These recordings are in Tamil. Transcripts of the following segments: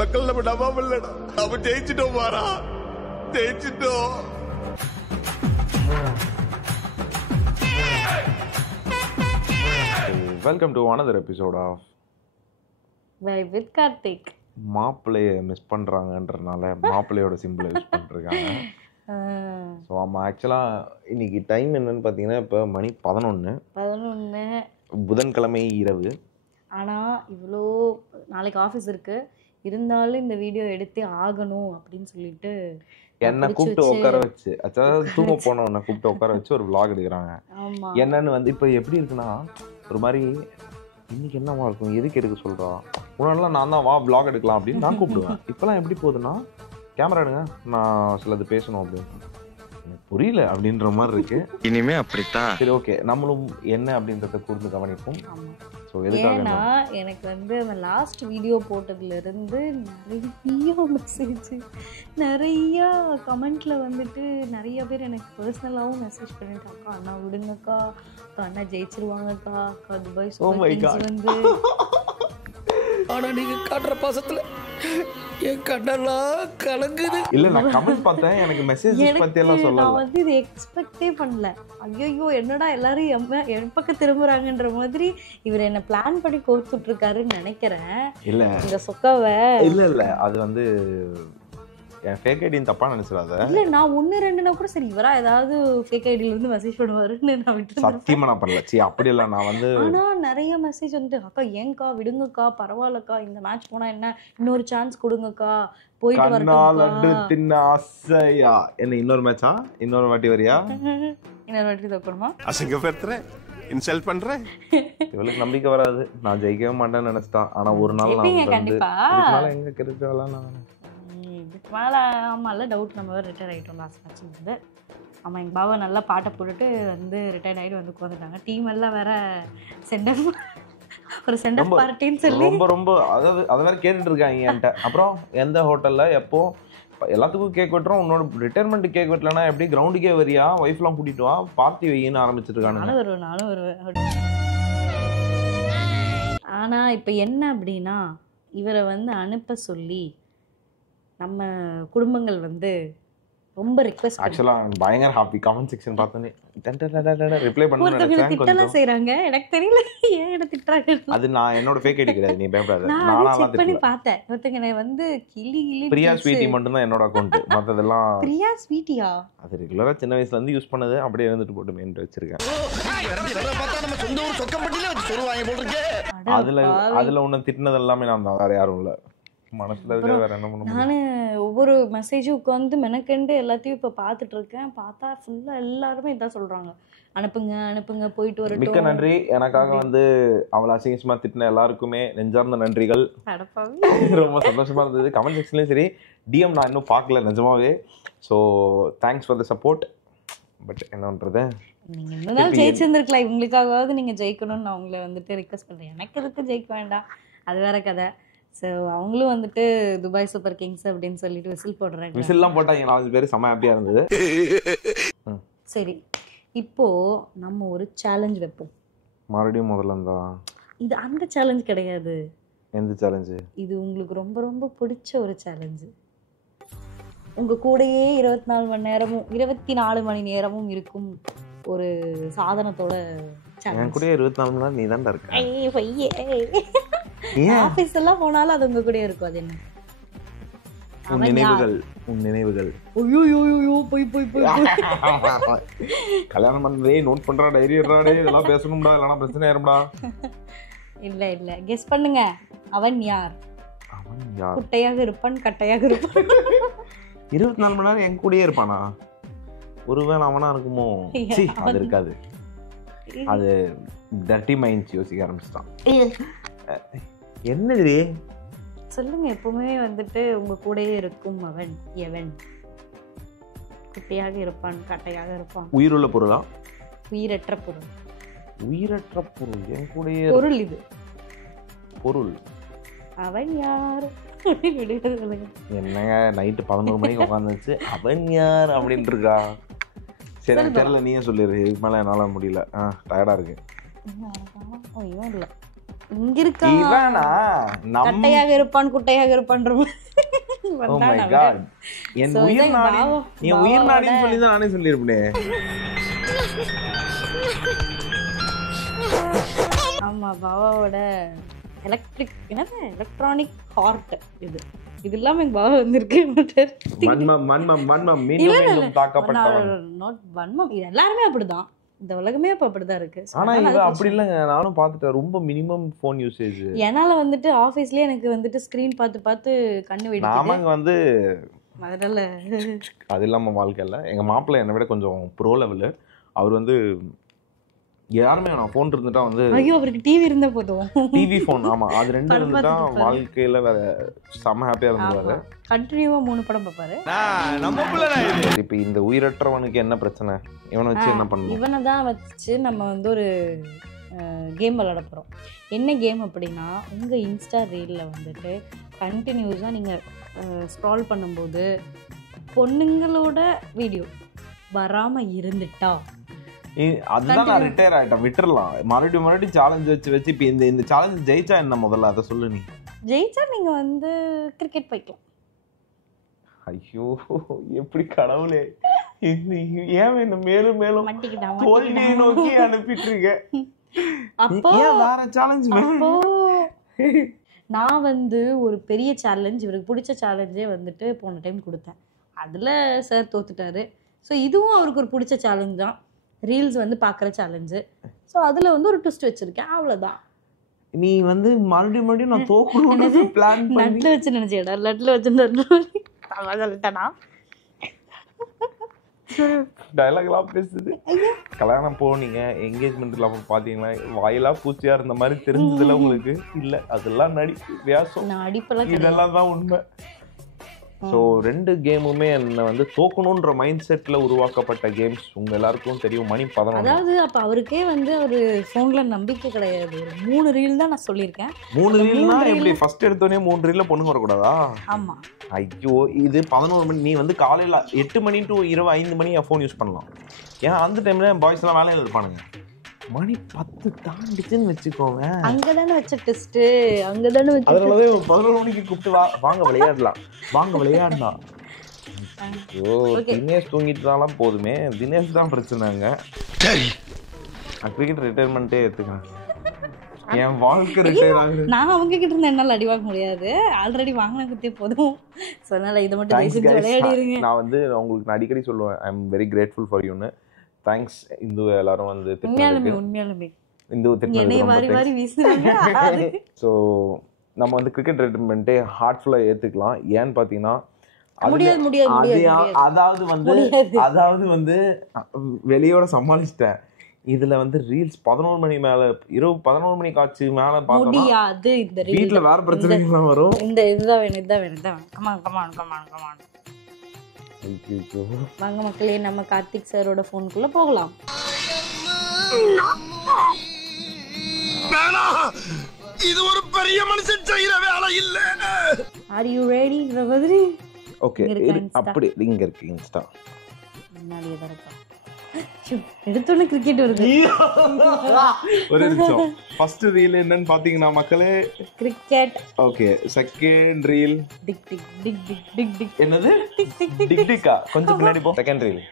மக்கள் நம்ம நம்பாம இல்லடா, நம்ம ஜெயிச்சிட்டோம் பாரா, ஜெயிச்சிட்டோம். Welcome to another episode of Vibe with Karthik. மாப்பிள்ளையை மிஸ் பண்ணுறாங்கன்றனால மாப்பிள்ளையோட சிம்பிளை யூஸ் பண்ணிருக்காங்க. ஸோ ஆமாம், ஆக்சுவலாக இன்னைக்கு டைம் என்னன்னு பார்த்தீங்கன்னா இப்போ மணி 11 புதன்கிழமை இரவு. ஆனால் இவ்வளோ நாளைக்கு ஆஃபீஸ் இருக்குது, இருந்தாலும் இந்த வீடியோ எடுத்தே ஆகணும் அப்படின்னு சொல்லிட்டு என்னை கூப்பிட்டு உட்கார வச்சு, அதாவது தூங்க போனவனை கூப்பிட்டு உட்கார வச்சு ஒரு vlog எடுக்கிறாங்க. ஆமாம், என்னன்னு வந்து இப்போ எப்படி இருக்குன்னா, ஒரு மாதிரி இன்னைக்கு என்னவா இருக்கும், எதுக்கு எடுக்க சொல்கிறா, முன்னாடிலாம் நான் தான் வா vlog எடுக்கலாம் அப்படின்னு நான் கூப்பிடுவேன். இப்போலாம் எப்படி போகுதுன்னா, கேமரா எடுங்க நான் சிலது பேசணும் அப்படின்னு, எனக்கு புரியல அப்படின்ற மாதிரி இருக்கு. இனிமே அப்படித்தான். சரி, ஓகே, நம்மளும் என்ன அப்படின்றத கூர்ந்து கவனிப்போம். ஆமாம். ஸோ எதுக்காக ஏன்னா எனக்கு வந்து அந்த லாஸ்ட் வீடியோ போட்டதுலேருந்து நிறைய மெசேஜ், நிறையா கமெண்ட்ல வந்துட்டு நிறைய பேர் எனக்கு பர்சனலாகவும் மெசேஜ் பண்ணிட்டு, அக்கா அண்ணா விடுங்கக்கா, அக்கா அண்ணா ஜெயிச்சிருவாங்கக்கா, அக்கா துபாய் சூப்பர் கிங்ஸ் வந்து. ஆனா நீங்க காட்டுற பாசத்துல என் கண்ணெல்லாம் கலங்குது. இல்ல, நான் கமெண்ட் பார்த்தேன், எனக்கு மெசேஜ் பத்தி எல்லாம் நான் சொல்லல. வந்து இதை எக்ஸ்பெக்டே பண்ணல. ஐயோ என்னடா எல்லாரும் என் பக்கம் திரும்புறாங்கன்ற மாதிரி இவர் என்ன பிளான் பண்ணி கோர்த்துட்டு இருக்காருன்னு நினைக்கிறேன். இல்ல இந்த சொக்காவை இல்ல அது வந்து என் ஃபேக் ஐடின்னு தப்பா நினைச்சிடாத. இல்ல, நான் 1-2 கூட சரி இவரா ஏதாவது ஃபேக் ஐடில இருந்து மெசேஜ் பண்ணுவாருன்னு நான் விட்டு. சத்தியமா நான் பண்ணல. சரி, அப்படி இல்ல, நான் வந்து ஆனா நிறைய மெசேஜ் வந்து, அக்கா ஏங்கா விடுங்கக்கா, பரவாயில்லக்கா, இந்த மேட்ச் போனா என்ன, இன்னொரு சான்ஸ் கொடுங்கக்கா, போயிட்டு கண்ணால் வரட்டும், அடு தின்ன ஆசையா, என்ன இன்னொரு மேட்சா, இன்னொரு வாட்டி வரியா, இன்னொரு வாட்டி தோக்கணுமா, அசிங்கப்படுத்துறேன், இன்சல்ட் பண்றேன். இவளுக்கு நம்பிக்கை வராது, நான் ஜெயிக்கவே மாட்டேன்னு நினைச்சிட்டான். ஆனா ஒரு நாள் நான் ஜெயிப்பீங்க வந்து கண்டிப்பா. இதுக்கு மேல எங்க கிடைச்சாலாம் நான் இதுக்கு மேலே ஆமாம்ல டவுட், நம்ம வேறு ரிட்டையர் ஆகிட்டோம் லாஸ்ட் மேட்ச் வந்து. ஆமாம், எங்கள் பாபா நல்லா பாட்டை போட்டுட்டு வந்து ரிட்டையர்ட் ஆகிட்டு வந்து உட்காந்துட்டாங்க. டீம் எல்லாம் வேற சென்டர் ஒரு சென்டர் பார்ட்டின்னு சொல்லி ரொம்ப ரொம்ப அதாவது அதை வேற கேட்டுட்டு இருக்காங்க என்கிட்ட. அப்புறம் எந்த ஹோட்டல்ல எப்போ எல்லாத்துக்கும் கேக் வெட்டுறோம், உன்னோட ரிட்டையர்மெண்ட் கேக் வெட்டலன்னா எப்படி கிரவுண்டுக்கே வரியா, ஒய்ஃப்லாம் கூட்டிட்டு வா, பார்ட்டி வையின்னு ஆரம்பிச்சிருக்காங்க. நானும் வருவேன். ஆனால் இப்போ என்ன அப்படின்னா, இவரை வந்து அனுப்ப சொல்லி நம்ம குடும்பங்கள் வந்து ரொம்ப ரிக்வெஸ்ட் ஆக்சுவலா பயங்கர ஹாப்பி. கமெண்ட் செக்ஷன் பார்த்தோன்னே ரிப்ளை திட்டலாம் செய்றாங்க. எனக்கு தெரியல ஏன் என்ன திட்டுறாங்க. அது நான் என்னோட ஃபேக் ஐடி கிடையாது, நீ பயப்படாத. நான் செக் பண்ணி பார்த்தேன். ஒருத்தங்க வந்து கிளி பிரியா ஸ்வீட்டி மட்டும் தான் என்னோட அக்கௌண்ட், மற்றதெல்லாம் பிரியா ஸ்வீட்டியா, அது ரெகுலரா சின்ன வயசுல இருந்து யூஸ் பண்ணது, அப்படியே இருந்துட்டு போட்டு மெயின் வச்சிருக்கேன். அதுல ஒண்ணு திட்டினது எல்லாமே நான் தான், வேற யாரும் இல்ல. மனசுல வேற என்ன பண்ண. நானு ஒவ்வொரு மெசேஜும் உட்காந்து மெனக்கெண்டு எல்லாத்தையும் இப்ப பாத்துட்டு இருக்கேன். பார்த்தா ஃபுல்லா எல்லாருமே இதான் சொல்றாங்க, அனுப்புங்க அனுப்புங்க, போயிட்டு வரட்டும். மிக்க நன்றி. எனக்காக வந்து அவளை அசிங்கமா திட்டின எல்லாருக்குமே நெஞ்சார்ந்த நன்றிகள். ரொம்ப சந்தோஷமா இருந்தது. கமெண்ட் செக்ஷன்லயும் சரி, டிஎம் நான் இன்னும் பார்க்கல நிஜமாவே. So thanks for the support. But என்ன பண்றது, நீங்க இன்னும் ஜெயிச்சிருந்துருக்கலாம். இவங்களுக்காகவாவது நீங்க ஜெயிக்கணும்னு நான் உங்களை வந்துட்டு ரிக்வெஸ்ட் பண்றேன். எனக்கு எதுக்கு ஜெயிக்க வேண்டாம், அது வேற கதை. ஸோ அவங்களும் வந்துட்டு துபாய் சூப்பர் கிங்ஸ் அப்படின்னு சொல்லிட்டு விசில் போடுறாங்க. விசில்லாம் போட்டாங்க 4 பேர், செம்ம ஹாப்பியா இருந்தது. சரி, இப்போ நம்ம ஒரு சேலஞ்ச் வைப்போம். மறுபடியும் முதல்ல இருந்தா இது அந்த சேலஞ்ச் கிடையாது. எந்த சேலஞ்சு? இது உங்களுக்கு ரொம்ப ரொம்ப பிடிச்ச ஒரு சேலஞ்சு. உங்க கூடயே 24 மணி நேரமும் 24 மணி நேரமும் இருக்கும் ஒரு சாதனத்தோட என் கூட 24 மணி நேரம் நீ தான்டா இருக்க. ஆபீஸ் எல்லாம் போனாலும் அது உங்க கூட இருக்கும். அது என்ன? உன் நினைவுகள். கல்யாணம் பண்ணதே நோட் பண்றா, டைரி எடுறாடே, இதெல்லாம் பேசணும்டா, இல்லனா பிரச்சனை ஆயிரும்டா. இல்ல கெஸ் பண்ணுங்க, அவன் யார்? குட்டையாக இருப்பான், கட்டையாக இருப்பான். 24 மணி நேரம் என் கூடயே இருப்பானா? ஒருவேளை அவனா இருக்குமோ? அது இருக்காது. அது டர்ட்டி மைண்ட்ஸ் யோசிக்க ஆரம்பிச்சிட்டான். என்னது சொல்லுங்க. எப்பவுமே வந்துட்டு உங்க கூடயே இருக்கும் அவன் எவன்? குட்டையாக இருப்பான், கட்டையாக இருப்பான். உயிருள்ள பொருளா? உயிரற்ற பொருள். உயிரற்ற பொருள் என் கூடயே பொருள். இது பொருள். அவன் யார்? என்னங்க நைட்டு 11 மணிக்கு உட்காந்துச்சு அவன் யார் அப்படின்னு இருக்கா? சரி, எனக்கு தெரியல, நீயே சொல்லிடு. இதுக்கு மேலே என்னால் முடியல, டயர்டாக இருக்கு. இல்லை இங்க இருக்கா இவனா நம்ம கட்டையாக இருப்பான் குட்டையாக இருப்பான்ற ஓ மை காட் என் உயிர் நாடி நீ உயிர் நாடின்னு சொல்லி தான் நானே சொல்லியிருப்பேனே. ஆமா பாபாவோட எலக்ட்ரானிக் ஹார்ட் இது இல்லாம எங்க பாபா வந்திருக்கு மன்மம் மீண்டும் தாக்கப்பட்டவன். நாட் வன்மம், இது எல்லாருமே அப்படிதான், இந்த உலகமே இப்ப அப்படிதான் இருக்கு. ஆனா இது அப்படி இல்லைங்க, நானும் பார்த்துட்டேன். ரொம்ப மினிமம் ஃபோன் யூசேஜ். என்னால வந்துட்டு ஆபீஸ்லயே எனக்கு வந்துட்டு ஸ்கிரீன் பார்த்து பார்த்து கண்ணு வெடிக்குது. நாமங்க வந்து அதனால அது இல்லாம வாழ்க்கையில் எங்க மாப்பிள்ளை என்னை விட கொஞ்சம் ப்ரோ லெவலு. அவர் வந்து யாருமே நான் ஃபோன் இருந்துட்டா வந்து ஐயோ அவருக்கு டிவி இருந்தா போதும், டிவி ஃபோன். ஆமா அது ரெண்டு இருந்துட்டா வாழ்க்கையில வேற செம்ம ஹாப்பியா இருந்துவாரு. கண்டினியூவா 3 படம் பார்ப்பாரு. இப்ப இந்த உயிரற்றவனுக்கு என்ன பிரச்சனை, இவனை வச்சு என்ன பண்ணணும்? இவனை தான் வச்சு நம்ம வந்து ஒரு கேம் விளையாட போகிறோம். என்ன கேம் அப்படின்னா, உங்கள் இன்ஸ்டா ரீலில் வந்துட்டு கண்டினியூஸாக நீங்கள் ஸ்க்ரால் பண்ணும்போது பொண்ணுங்களோட வீடியோ வராமல் இருந்துட்டா அதுதான் நான் ரிட்டையர் ஆகிட்டேன், விட்டுறலாம். மறுபடியும் சேலஞ்ச் வச்சு இப்போ இந்த சேலஞ்ச் ஜெயிச்சா என்ன முதல்ல அதை சொல்லு. நீ ஜெயிச்சா நீங்கள் வந்து கிரிக்கெட் போய்க்கலாம். ஐயோ எப்படி கடவுளே, ஏன் என்ன மேலும் மேலும் தோல்வியை நோக்கி அனுப்பிட்டு இருக்க? அப்போ வேற சேலஞ்ச். நான் வந்து ஒரு பெரிய சேலஞ்ச், இவருக்கு பிடிச்ச சேலஞ்சே வந்துட்டு போன டைம் கொடுத்தேன். அதில் சார் தோத்துட்டாரு. ஸோ இதுவும் அவருக்கு ஒரு பிடிச்ச சேலஞ்ச் தான், ரீல்ஸ் வந்து பார்க்குற சேலஞ்சு. ஸோ அதில் வந்து ஒரு ட்விஸ்ட் வச்சுருக்கேன், அவ்வளோதான். நீ வந்து மறுபடியும் நான் தோக்கணும்னு பிளான் பண்ணி நட்டில் வச்சு நினச்சேடா, நட்டில் வச்சு சொல்லிட்டேனா டைலாக்லாம் பேசுது. கல்யாணம் போனீங்க, என்கேஜ்மெண்ட்லாம் பார்த்தீங்களா, வாயிலா பூச்சியா இருந்த மாதிரி தெரிஞ்சதுல உங்களுக்கு? இல்லை, அதெல்லாம் வியாசம், இதெல்லாம் தான் உண்மை. ஸோ 2 கேமுமே என்னை வந்து தோக்கணுன்ற மைண்ட் செட்டில் உருவாக்கப்பட்ட கேம்ஸ். உங்கள் எல்லாருக்கும் தெரியும், மணி 11. அதாவது அப்போ அவருக்கே வந்து ஒரு ஃபோனில் நம்பிக்கை கிடையாது. ஒரு 3 ரீல் தான் நான் சொல்லியிருக்கேன். 3 ரீல்னா எப்படி ஃபர்ஸ்ட் எடுத்தோடனே 3 ரீலில் பொண்ணுங்க வரக்கூடாதா? ஆமாம். ஐயோ, இது 11 மணி. நீ வந்து காலையில் 8 மணி டு இரவு 5 மணி என் ஃபோன் யூஸ் பண்ணலாம். ஏன்னா அந்த டைமில் பாய்ஸ்லாம் வேலையில் இருப்பானுங்க. மணி 10 தாண்டிச்சுன்னு வச்சுக்கோங்க. அங்கதானே வச்ச டெஸ்ட், அங்கதானே வச்ச. அதனாலவே 11 மணிக்கு கூப்பிட்டு வாங்க விளையாடலாம். ஐயோ தினேஷ் தூங்கிட்டுலாம் போதுமே, தினேஷ் தான் பிரச்சனைங்க. நான் கிரிக்கெட் ரிட்டையர்மெண்ட்டே எடுத்துக்கிறேன், என் வாழ்க்கை ரிட்டையர் ஆகுது. நான் அவங்க கிட்ட இருந்து என்னால் அடி வாங்க முடியாது, ஆல்ரெடி வாங்கின குத்தே போதும். ஸோ அதனால இதை மட்டும் விளையாடி இருங்க. நான் வந்து உங்களுக்கு அடிக்கடி சொல்லுவேன், I am very grateful for யூன்னு. தேங்க்ஸ் இந்து எல்லாரும் வந்து உண்மையாலுமே இந்து வீசுறாங்க. ஸோ நம்ம வந்து கிரிக்கெட் ரிட்டையர்மெண்ட்டே ஹார்ட்ஃபுல்லாக ஏற்றுக்கலாம். ஏன்னு பார்த்தீங்கன்னா அதாவது வந்து வெளியோட சமாளிச்சிட்டேன். இதுல வந்து ரீல்ஸ் 11 மணி மேல, இரவு 11 மணி காட்சி மேல பார்த்தோம்னா வீட்டுல வேற பிரச்சனைகள்லாம் வரும். இந்த இதுதான் வேணும். கமான். வாங்க மக்களே, நம்ம கார்த்திக் சாரோட போனுக்குள்ள போகலாம். இது ஒரு பெரிய மனுஷன் செய்யற வேலை இல்ல. Are you ready ரவதி? ஓகே, அப்படி இங்க இருக்கு இன்ஸ்டா. முன்னாடியே தான் இருக்கா. எடுத்தோனே கிரிக்கெட் வருது. ஒரு நிமிஷம். ஃபர்ஸ்ட் ரீல் என்னன்னு பாத்தீங்கன்னா மக்களே, cricket. Okay, second reel tick tick tick tick tick tick. என்னது டிக் டிக்கா? கொஞ்சம் பின்னாடி போ. Second reel,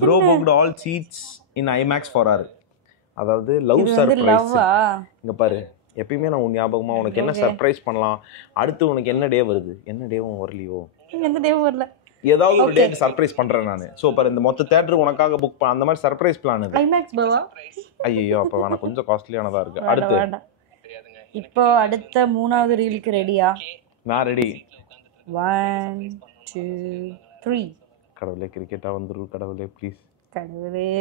bro booked all seats in IMAX for her. அதாவது லவ் சர்ப்ரைஸ். இங்க பாரு, எப்பயுமே நான் உன் ஞாபகமா உனக்கு என்ன சர்ப்ரைஸ் பண்ணலாம், அடுத்து உனக்கு என்ன டே வருது, என்ன டேவும் வரலையோ, எந்த டேவும் வரல, ஏதாவது ஒரு டே சர்ப்ரைஸ் பண்றேன் நான். சோ பாரு, இந்த மொத்த தியேட்டர் உனக்காக புக் பண்ண அந்த மாதிரி சர்ப்ரைஸ் பிளான் இது. ஐமேக்ஸ் பாவா? ஐயோ அப்ப வேணா, கொஞ்சம் காஸ்ட்லியானதா இருக்கு. அடுத்து இப்போ அடுத்த 3வது ரீலுக்கு ரெடியா? நான் ரெடி. 1 2 3. கடவுளே, கிரிக்கெட்டா வந்துரு கடவுளே, ப்ளீஸ் கடவுளே.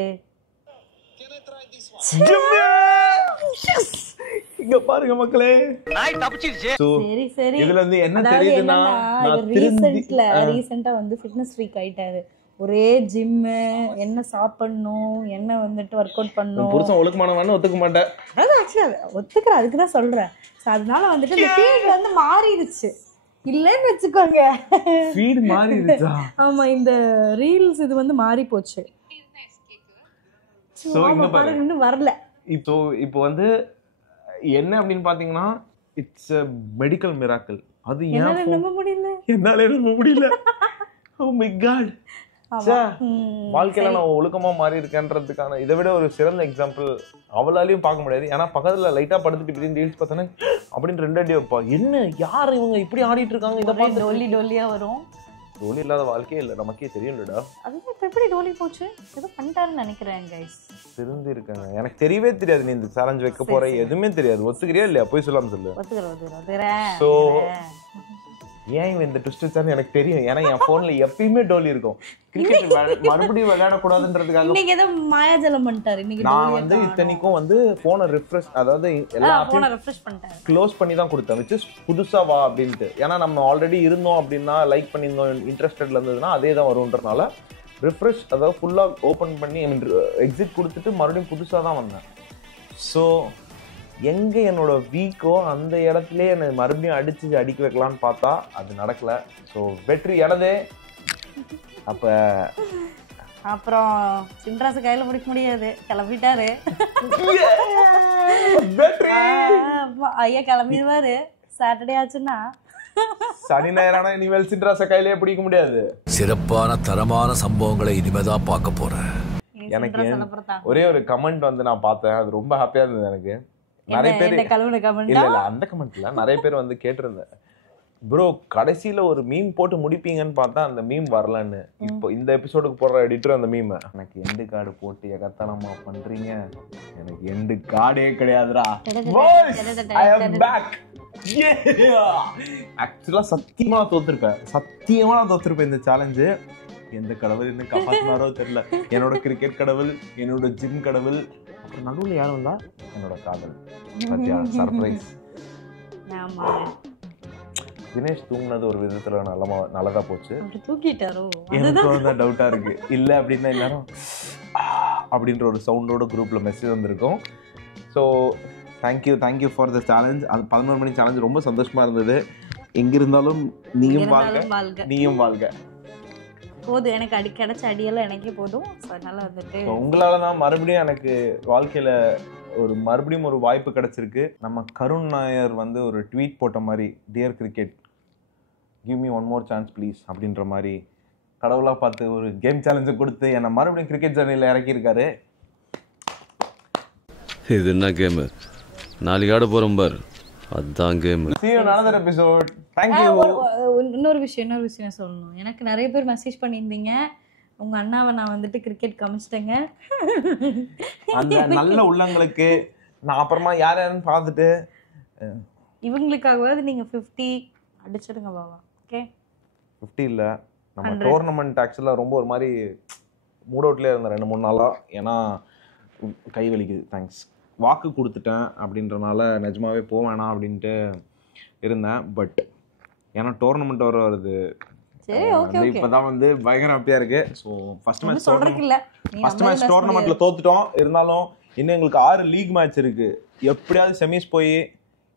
இங்க பாருங்க மக்களே, நாய் தப்பிச்சிருச்சு. சரி இதுல இருந்து என்ன தெரியுதுன்னா, நான் ரீசன்ட்டா வந்து ஃபிட்னஸ் ஃப்ரீக் ஆயிட்டாரு. ஒரே ஜிம், என்ன சாப்பிடணும், என்ன வந்துட்டு ஒர்க் அவுட் பண்ணணும். புருஷன் ஒழுக்கமானவன்னு ஒத்துக்க மாட்டேன். அதான் ஆக்சுவலா ஒத்துக்கிறேன், அதுக்கு தான் சொல்றேன். அதனால வந்துட்டு இந்த ஃபீல்ட் வந்து மாறிடுச்சு இல்லன்னு வச்சுக்கோங்க. ஃபீட் மாறிடுச்சா? ஆமா, இந்த ரீல்ஸ் இது வந்து மாறி போச்சு. சோ இங்க பாருங்க, இன்னும் வரல. இப்போ வந்து என்ன அப்படின்னு பாத்தீங்கன்னா இட்ஸ் a மெடிக்கல் மிராக்கிள். அது என்னால நம்ப முடியல. என்னால நம்ப முடியல. Oh my God. வாழ்க்கையில நான் ஒழுக்கமா மாறி இருக்கேன்றதுக்கான இதை விட ஒரு சிறந்த எக்ஸாம்பிள் அவளாலையும் பார்க்க முடியாது. ஏன்னா பக்கத்துல லைட்டா படுத்துட்டு இப்படி ரீல்ஸ் பார்த்தோன்னே அப்படின்னு 2 அடி வைப்பா. என்ன யாரு இவங்க இப்படி ஆடிட்டு இருக்காங்க, இதை பார்த்து டோலியா வரும். டோலி இல்லாத வாழ்க்கையே இல்லை, நமக்கே தெரியும்லடா. அதுவும் இப்ப எப்படி டோலி போச்சு, ஏதோ பண்ணிட்டாருன்னு நினைக்கிறேன் கைஸ். திருந்து இருக்காங்க. எனக்கு தெரியவே தெரியாது நீ இந்த சேலஞ்ச் வைக்க போற, எதுவுமே தெரியாது. ஒத்துக்கிறியா இல்லையா? போய் சொல்லாம சொல்லு. ஒத்துக்கிறேன். ஸோ ஏன் இவன் இந்த ட்விஸ்ட் வச்சான்னு எனக்கு தெரியும். ஏன்னா என் போன்ல எப்பயுமே டோலி இருக்கும். கிரிக்கெட் மறுபடியும் விளையாடக்கூடாதுன்றதுக்காக இன்னைக்கு ஏதோ மாயாஜலம் பண்ணிட்டாரு. இன்னைக்கு நான் வந்து இத்தனைக்கும் வந்து போனை ரிஃப்ரெஷ், அதாவது எல்லா போனை ரிஃப்ரெஷ் பண்ணிட்டாரு, க்ளோஸ் பண்ணி தான் கொடுத்தேன். விச் இஸ் புதுசா வா அப்படின்ட்டு. ஏன்னா நம்ம ஆல்ரெடி இருந்தோம் அப்படின்னா, லைக் பண்ணியிருந்தோம், இன்ட்ரெஸ்டட்ல இருந்ததுன்னா அதே தான் வரும்ன்றனால ரிஃப்ரெஷ், அதாவது ஃபுல்லா ஓப்பன் பண்ணி எக்ஸிட் கொடுத்துட்டு மறுபடியும் புதுசா தான் வந்தேன். ஸோ எங்க என்னோட வீக்கோ அந்த இடத்துல என்னை மறுபடியும் அடிக்க வைக்கலான்னு பார்த்தா அது நடக்கல. ஸோ வெற்றி எனதே. அப்ப அப்புறம் சின்ராசு கையில பிடிக்க முடியாது, கிளம்பிட்டாரு. ஐயா கிளம்பிடுவாரு. சாட்டர்டே ஆச்சுன்னா சனி ஞாயிறான இனிமேல் சின்ராச கையிலேயே பிடிக்க முடியாது. சிறப்பான தரமான சம்பவங்களை இனிமேதான் பார்க்க போறேன். எனக்கு ஒரே ஒரு கமெண்ட் வந்து நான் பார்த்தேன், அது ரொம்ப ஹாப்பியா இருந்தது எனக்கு. நிறைய பேர் இல்ல அந்த கமெண்ட்ல நிறைய பேர் வந்து கேட்டிருந்தேன், ப்ரோ கடைசியில ஒரு மீம் போட்டு முடிப்பீங்கன்னு பார்த்தா அந்த மீம் வரலன்னு. இப்போ இந்த எபிசோடுக்கு போடுற எடிட்டர் அந்த மீம் எனக்கு எண்டு கார்டு போட்டு எகத்தனமா பண்றீங்க, எனக்கு எண்டு கார்டே கிடையாதுடா. ஆக்சுவலா சத்தியமா நான் தோத்துருப்பேன் இந்த சேலஞ்சு. எந்த கடவுள் என்ன காப்பாற்றுவாரோ தெரியல. என்னோட கிரிக்கெட் கடவுள், என்னோட ஜிம் கடவுள், அப்புறம் நடுவில் யாரும் வந்தா என்னோட காதல். பத்தியா சர்ப்ரைஸ். தினேஷ் தூங்குனது ஒரு விதத்துல நல்லதா போச்சு. தூக்கிட்டாரோ எனக்கு டவுட்டா இருக்கு. இல்ல அப்படின்னா எல்லாரும் அப்படின்ற ஒரு சவுண்டோட குரூப்ல மெசேஜ் வந்திருக்கும். So thank you for the challenge. அது 11 மணி சேலஞ்ச் ரொம்ப சந்தோஷமா இருந்தது. எங்க இருந்தாலும் நீயும் வாழ்க. போதும், எனக்கு கிடைச்ச அடியெல்லாம் எனக்கே போதும். அதனால வந்துட்டு உங்களால தான் மறுபடியும் எனக்கு வாழ்க்கையில மறுபடியும் ஒரு வாய்ப்பு கிடைச்சிருக்கு. நம்ம கருண் நாயர் வந்து ஒரு ட்வீட் போட்ட மாதிரி, dear cricket give me one more chance please அப்படின்ற மாதிரி கடவுளா பார்த்து ஒரு கேம் சேலஞ்சை கொடுத்து என்னை மறுபடியும் கிரிக்கெட் ஜர்னியில் இறக்கியிருக்காரு. இது என்ன கேமு? நாளைக்கு ஆட போறோம் பார், அதுதான் game. See you in another episode. Thank you. இன்னொரு விஷயம் சொல்லணும். எனக்கு நிறைய பேர் மெசேஜ் பண்ணியிருந்தீங்க, உங்க அண்ணாவை நான் வந்துட்டு கிரிக்கெட் காமிச்சிட்டேங்க. அந்த நல்ல உள்ளங்களுக்கு நான் அப்புறமா யாருன்னு பார்த்துட்டு இவங்களுக்காகவாவது நீங்க 50 அடிச்சிடுங்க பாவா. ஓகே 50 இல்ல, நம்ம டோர்னமெண்ட் ஆக்சுவலாக ரொம்ப ஒரு மாதிரி மூட் அவுட்லேயே இருந்தேன் 2-3 நாளா. ஏன்னா கை வலிக்குது. தேங்க்ஸ், வாக்கு கொடுத்துட்டேன் அப்படின்றனால நிஜமாவே போவேணாம் அப்படின்ட்டு இருந்தேன். பட் ஏன்னா டோர்னமெண்ட் வருது, இப்பதான் வந்து பயங்கர ஹாப்பியா இருக்கு. ஸோ ஃபர்ஸ்ட் மேட்ச் டோர்னமெண்ட்ல தோத்துட்டோம். இருந்தாலும் இன்னும் எங்களுக்கு 6 லீக் மேட்ச் இருக்கு. எப்படியாவது செமிஸ் போய்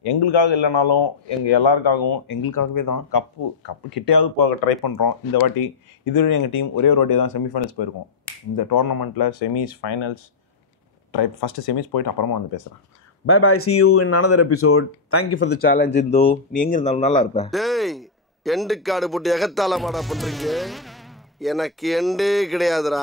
எங்களுக்காக இல்லைனாலும் எங்க எல்லாருக்காகவும் எங்களுக்காகவே தான் கப்பு கிட்டையாவது போக ட்ரை பண்றோம் இந்த வாட்டி. இதுவரை எங்க டீம் ஒரே ஒரு வாட்டி தான் செமிஃபைனல்ஸ் போயிருக்கோம். இந்த டோர்னமெண்ட்ல செமிஸ் ஃபைனல்ஸ் ஃபர்ஸ்ட் செமிஸ் போயிட்டு அப்புறமா வந்து பேசுறேன். Bye bye, see you in another episode. Thank you for the challenge. இந்தோ நீ எங்க இருந்தாலும் நல்லா இருப்ப. டேய் எண்டு கார்டு போட்டு எகத்தால மாடா பண்றீங்க, எனக்கு எண்டே கிடையாதுடா.